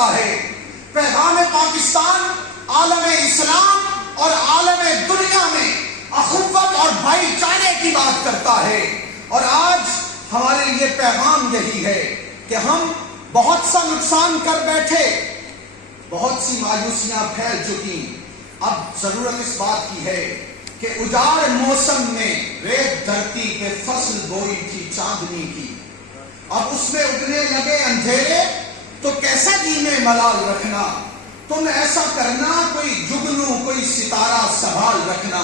کرتا ہے. پیغام پاکستان عالم اسلام اور عالم دنیا میں اخوت اور بھائی چارے کی بات کرتا ہے. اور آج ہمارے لیے پیغام یہی ہے کہ ہم بہت سا نقصان کر بیٹھے, بہت سی مایوسیاں پھیل چکی. اب ضرورت اس بات کی ہے کہ اجاڑ موسم میں ریت دھرتی پہ فصل بوئی تھی چاندنی کی, اب اس میں اگنے لگے اندھیرے تو کیسا دین میں ملال رکھنا. تم ایسا کرنا کوئی جگنو کوئی ستارہ سنبھال رکھنا.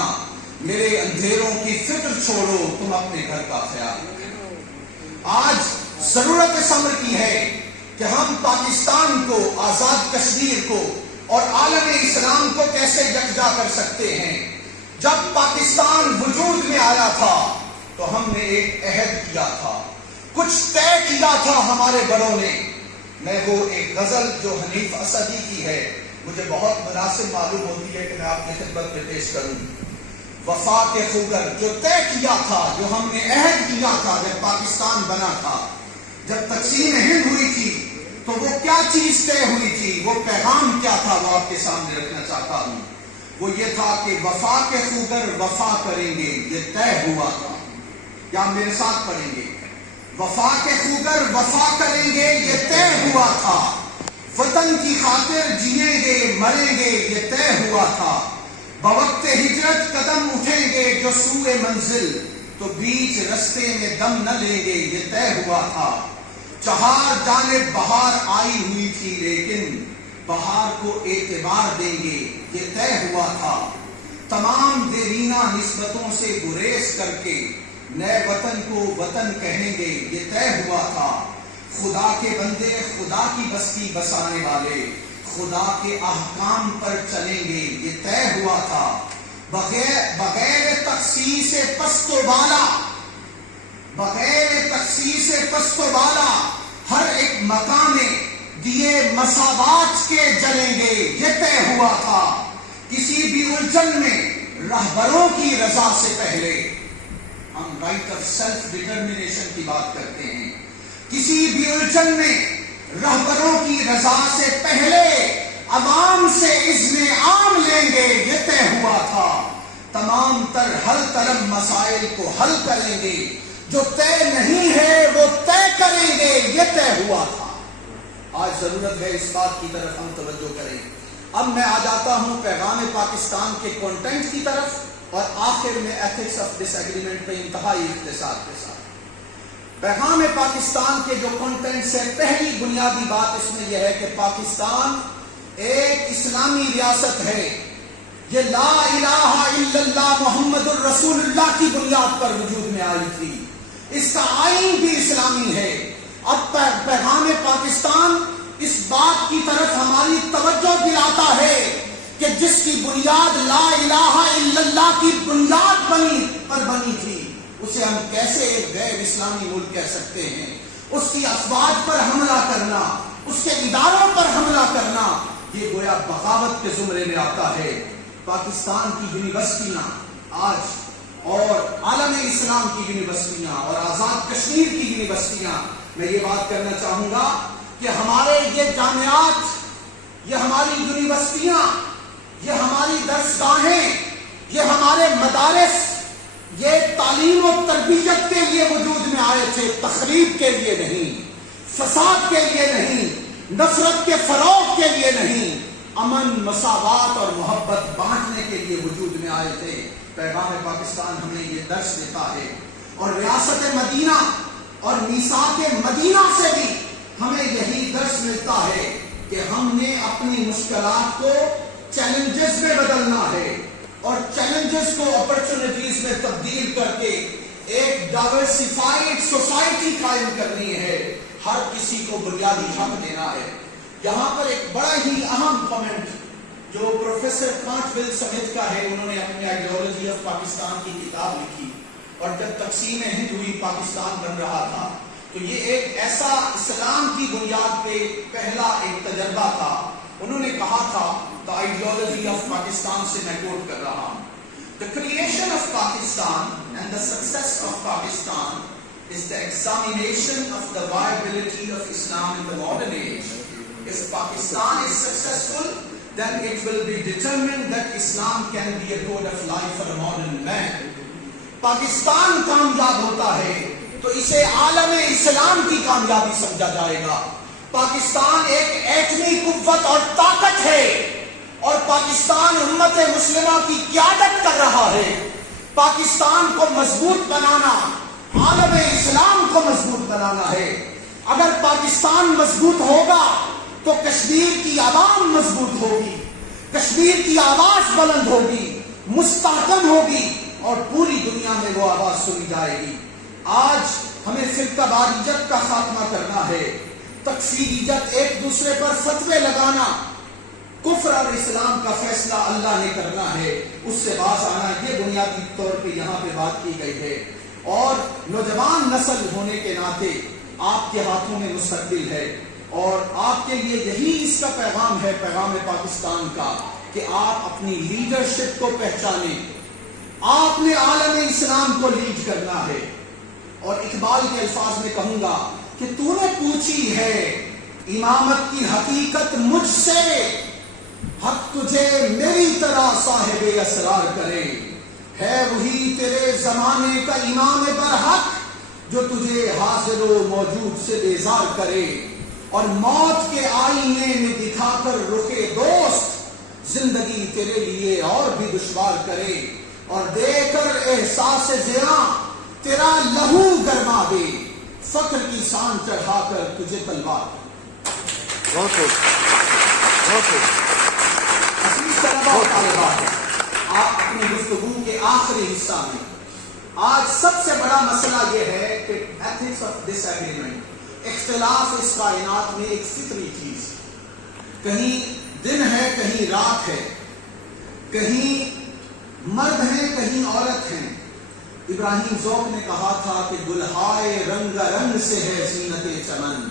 میرے اندھیروں کی فکر چھوڑو تم اپنے گھر کا خیال رکھنا. آج ضرورت اس امر کی ہے کہ ہم پاکستان کو, آزاد کشمیر کو اور عالم اسلام کو کیسے یکجا کر سکتے ہیں. جب پاکستان وجود میں آیا تھا تو ہم نے ایک عہد کیا تھا, کچھ طے کیا تھا ہمارے بڑوں نے. میں وہ ایک غزل جو حنیف اسدی کی ہے مجھے بہت مناسب معلوم ہوتی ہے کہ میں آپ کی خدمت میں پیش کروں. وفا کے خوگر, جو طے کیا تھا, جو ہم نے عہد کیا تھا جب پاکستان بنا تھا, جب تقسیم ہند ہوئی تھی تو وہ کیا چیز طے ہوئی تھی, وہ پیغام کیا تھا, وہ آپ کے سامنے رکھنا چاہتا ہوں. وہ یہ تھا کہ وفا کے خوگر وفا کریں گے, یہ طے ہوا تھا. یا میرے ساتھ پڑھیں گے, وفا کے خوگر وفا کریں گے یہ طے ہوا تھا. وطن کی خاطر جیئیں گے مریں گے یہ طے ہوا تھا. بوقت ہجرت قدم اٹھیں گے جو سوئے منزل, تو بیچ رستے میں دم نہ لیں گے یہ طے ہوا تھا. چہار جانب بہار آئی ہوئی تھی لیکن بہار کو اعتبار دیں گے یہ طے ہوا تھا. تمام دیرینہ نسبتوں سے گریز کر کے نئے وطن کو وطن کہیں گے یہ طے ہوا تھا. خدا کے بندے خدا کی بستی بسانے والے خدا کے احکام پر چلیں گے یہ طے ہوا تھا. بغیر تخصیص پست و بالا, بغیر تخصیص پست و بالا ہر ایک مقام دیے مساوات کے جلیں گے یہ طے ہوا تھا. کسی بھی الجھن میں رہبروں کی رضا سے پہلے, ہم رائٹ آف سیلف ڈٹرمنیشن کی بات کرتے ہیں, کسی بھی الجھن میں رہبروں کی رضا سے پہلے عوام سے اذن عام لیں گے یہ طے ہوا تھا. تمام تر حل طلب مسائل کو حل کریں گے, جو طے نہیں ہے وہ طے کریں گے یہ طے ہوا تھا. آج ضرورت ہے اس بات کی طرف ہم توجہ کریں. اب میں آ جاتا ہوں پیغام پاکستان کے کنٹینٹ کی طرف اور آخر میں ایتھکس آف ڈس ایگریمنٹ پہ انتہائی اختصار کے ساتھ. پیغام پاکستان کے جو کنٹینٹ سے پہلی بنیادی بات اس میں یہ ہے کہ پاکستان ایک اسلامی ریاست ہے. یہ لا الہ الا اللہ محمد الرسول اللہ کی بنیاد پر وجود میں آئی تھی. اس کا آئین بھی اسلامی ہے. اب پیغام پاکستان اس بات کی طرف ہماری توجہ دلاتا ہے کہ جس کی بنیاد لا الہ الا اللہ کی بنیاد بنی تھی, اسے ہم کیسے ایک غیر اسلامی ملک کہہ سکتے ہیں. اس کی افواج پر حملہ کرنا, اس کے اداروں پر حملہ کرنا, یہ گویا بغاوت کے زمرے میں آتا ہے. پاکستان کی یونیورسٹیاں آج اور عالم اسلام کی یونیورسٹیاں اور آزاد کشمیر کی یونیورسٹیاں, میں یہ بات کرنا چاہوں گا کہ ہمارے یہ جامعات, یہ ہماری یونیورسٹیاں, یہ ہماری درسگاہیں, یہ ہمارے مدارس, یہ تعلیم و تربیت کے لیے وجود میں آئے تھے, تخریب کے لیے نہیں, فساد کے لیے نہیں, نفرت کے فروغ کے لیے نہیں, امن مساوات اور محبت بانٹنے کے لیے وجود میں آئے تھے. پیغام پاکستان ہمیں یہ درس دیتا ہے اور ریاست مدینہ اور میثاق مدینہ سے بھی ہمیں یہی درس ملتا ہے کہ ہم نے اپنی مشکلات کو چیلنجز میں بدلنا ہے اور چیلنجز کو اپرچونٹیز میں تبدیل کر کے ایک ڈائیورسفائیڈ سوسائٹی قائم کرنی ہے. ہر کسی کو بنیادی حق دینا ہے. یہاں پر ایک بڑا ہی اہم کمنٹ جو پروفیسر کانٹ ول سمتھ کا ہے, انہوں نے اپنی آئیڈیالوجی آف پاکستان کی کتاب لکھی اور جب تقسیم ہند ہوئی پاکستان بن رہا تھا تو یہ ایک ایسا اسلام کی بنیاد پہ پہلا ایک تجربہ تھا. انہوں نے کہا تھا the ideology of Pakistan سے میں کوٹ کر رہا ہوں, the creation of Pakistan and the success of Pakistan is the examination of the viability of Islam in the modern age. If Pakistan is successful, then it will be determined that Islam can be a code of life for a modern man. Pakistan کامیاب ہوتا ہے تو اسے عالم اسلام کی کامیابی سمجھا جائے گا. پاکستان ایک ایٹمی قوت اور طاقت ہے اور پاکستان امت مسلمہ کی قیادت کر رہا ہے. پاکستان کو مضبوط بنانا عالم اسلام کو مضبوط بنانا ہے. اگر پاکستان مضبوط ہوگا تو کشمیر کی عوام مضبوط ہوگی, کشمیر کی آواز بلند ہوگی, مستحکم ہوگی اور پوری دنیا میں وہ آواز سنی جائے گی. آج ہمیں فرقہ واریت کا خاتمہ کرنا ہے, تکفیریت, ایک دوسرے پر فتوے لگانا, کفر اور اسلام کا فیصلہ اللہ نے کرنا ہے, اس سے باز آنا, یہ بنیادی طور پہ یہاں پہ بات کی گئی ہے. اور نوجوان نسل ہونے کے ناطے آپ کے ہاتھوں میں مستقبل ہے اور آپ کے لیے یہی اس کا پیغام ہے, پیغام پاکستان کا, کہ آپ اپنی لیڈرشپ کو پہچانیں. آپ نے عالم اسلام کو لیڈ کرنا ہے. اور اقبال کے الفاظ میں کہوں گا کہ تو نے پوچھی ہے امامت کی حقیقت مجھ سے, حق تجھے میری طرح صاحب اسرار کرے. ہے وہی تیرے زمانے کا امام برحق جو تجھے حاضر و موجود سے بیزار کرے, اور موت کے آئینے میں دکھا کر رخے دوست زندگی تیرے لیے اور بھی دشوار کرے, اور دے کر احساس زیاں تیرا لہو گرما دے, فخر کی سان چڑھا کر تجھے تلوار. آپ اپنی گفتگو کے آخری حصہ میں, آج سب سے بڑا مسئلہ یہ ہے کہ ایتھکس آف ڈس ایگریمنٹ, اختلاف اس کائنات میں ایک فطری چیز, کہیں دن ہے کہیں رات ہے, کہیں مرد ہیں کہیں عورت ہیں. ابراہیم ذوق نے کہا تھا کہ گلہائے رنگ رنگ سے ہے زینت چمن,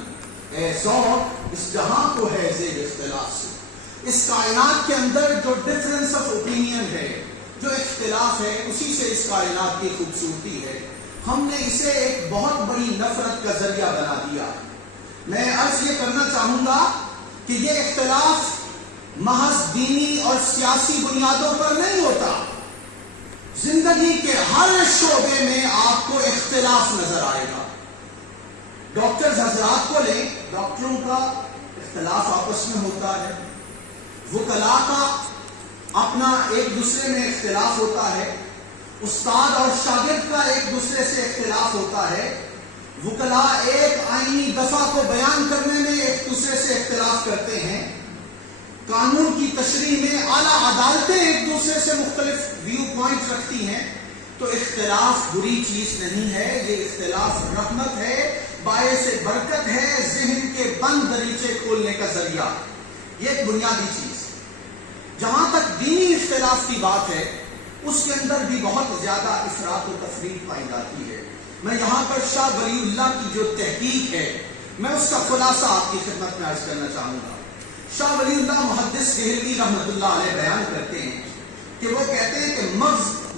اے ذوق اس جہاں کو ہے زیر اختلاف سے. اس کائنات کے اندر جو ڈفرنس آف اوپینین ہے, جو اختلاف ہے, اسی سے اس کائنات کی خوبصورتی ہے. ہم نے اسے ایک بہت بڑی نفرت کا ذریعہ بنا دیا. میں عرض یہ کرنا چاہوں گا کہ یہ اختلاف محض دینی اور سیاسی بنیادوں پر نہیں ہوتا. زندگی کے ہر شعبے میں آپ کو اختلاف نظر آئے گا. ڈاکٹرز حضرات کو لیں, ڈاکٹروں کا اختلاف آپس میں ہوتا ہے, وکلاء کا اپنا ایک دوسرے میں اختلاف ہوتا ہے, استاد اور شاگرد کا ایک دوسرے سے اختلاف ہوتا ہے, وکلاء ایک آئینی دفعہ کو بیان کرنے میں ایک دوسرے سے اختلاف کرتے ہیں, قانون کی تشریح میں اعلیٰ عدالتیں ایک دوسرے سے مختلف ویو پوائنٹ رکھتی ہیں. تو اختلاف بری چیز نہیں ہے, یہ اختلاف رحمت ہے, باعث برکت ہے, ذہن کے بند دریچے کھولنے کا ذریعہ. یہ ایک بنیادی چیز. جہاں تک دینی اختلاف کی بات ہے, اس کے اندر بھی بہت زیادہ افراط و تفریط پائی جاتی ہے. میں یہاں پر شاہ ولی اللہ کی جو تحقیق ہے, میں اس کا خلاصہ آپ کی خدمت میں عرض کرنا چاہوں گا. شاہ ولی اللہ محدث دہلوی رحمۃ اللہ علیہ بیان کرتے ہیں کہ وہ کہتے ہیں کہ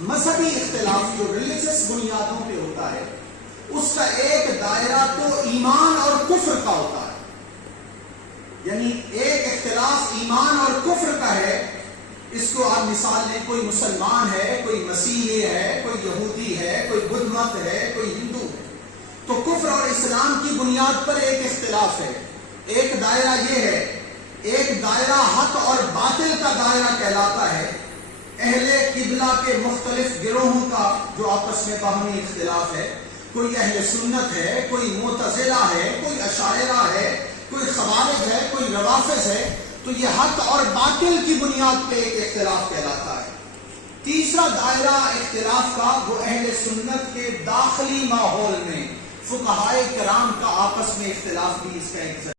مذہبی اختلاف جو ریلیجس بنیادوں پہ ہوتا ہے, اس کا ایک دائرہ تو ایمان اور کفر کا ہوتا ہے. یعنی ایک اختلاف ایمان اور کفر کا ہے. اس کو آپ مثال لیں, کوئی مسلمان ہے, کوئی مسیحی ہے, کوئی یہودی ہے, کوئی بدھ مت ہے, کوئی ہندو ہے, تو کفر اور اسلام کی بنیاد پر ایک اختلاف ہے. ایک دائرہ یہ ہے, ایک دائرہ حق اور باطل کا دائرہ کہلاتا ہے. اہل قبلہ کے مختلف گروہوں کا جو آپس میں باہمی اختلاف ہے, کوئی اہل سنت ہے, کوئی معتزلہ ہے, کوئی اشاعرہ ہے, کوئی خوارج ہے, کوئی روافض ہے, تو یہ حق اور باطل کی بنیاد پہ ایک اختلاف کہلاتا ہے. تیسرا دائرہ اختلاف کا وہ اہل سنت کے داخلی ماحول میں فقہائے کرام کا آپس میں اختلاف بھی اس کا ایک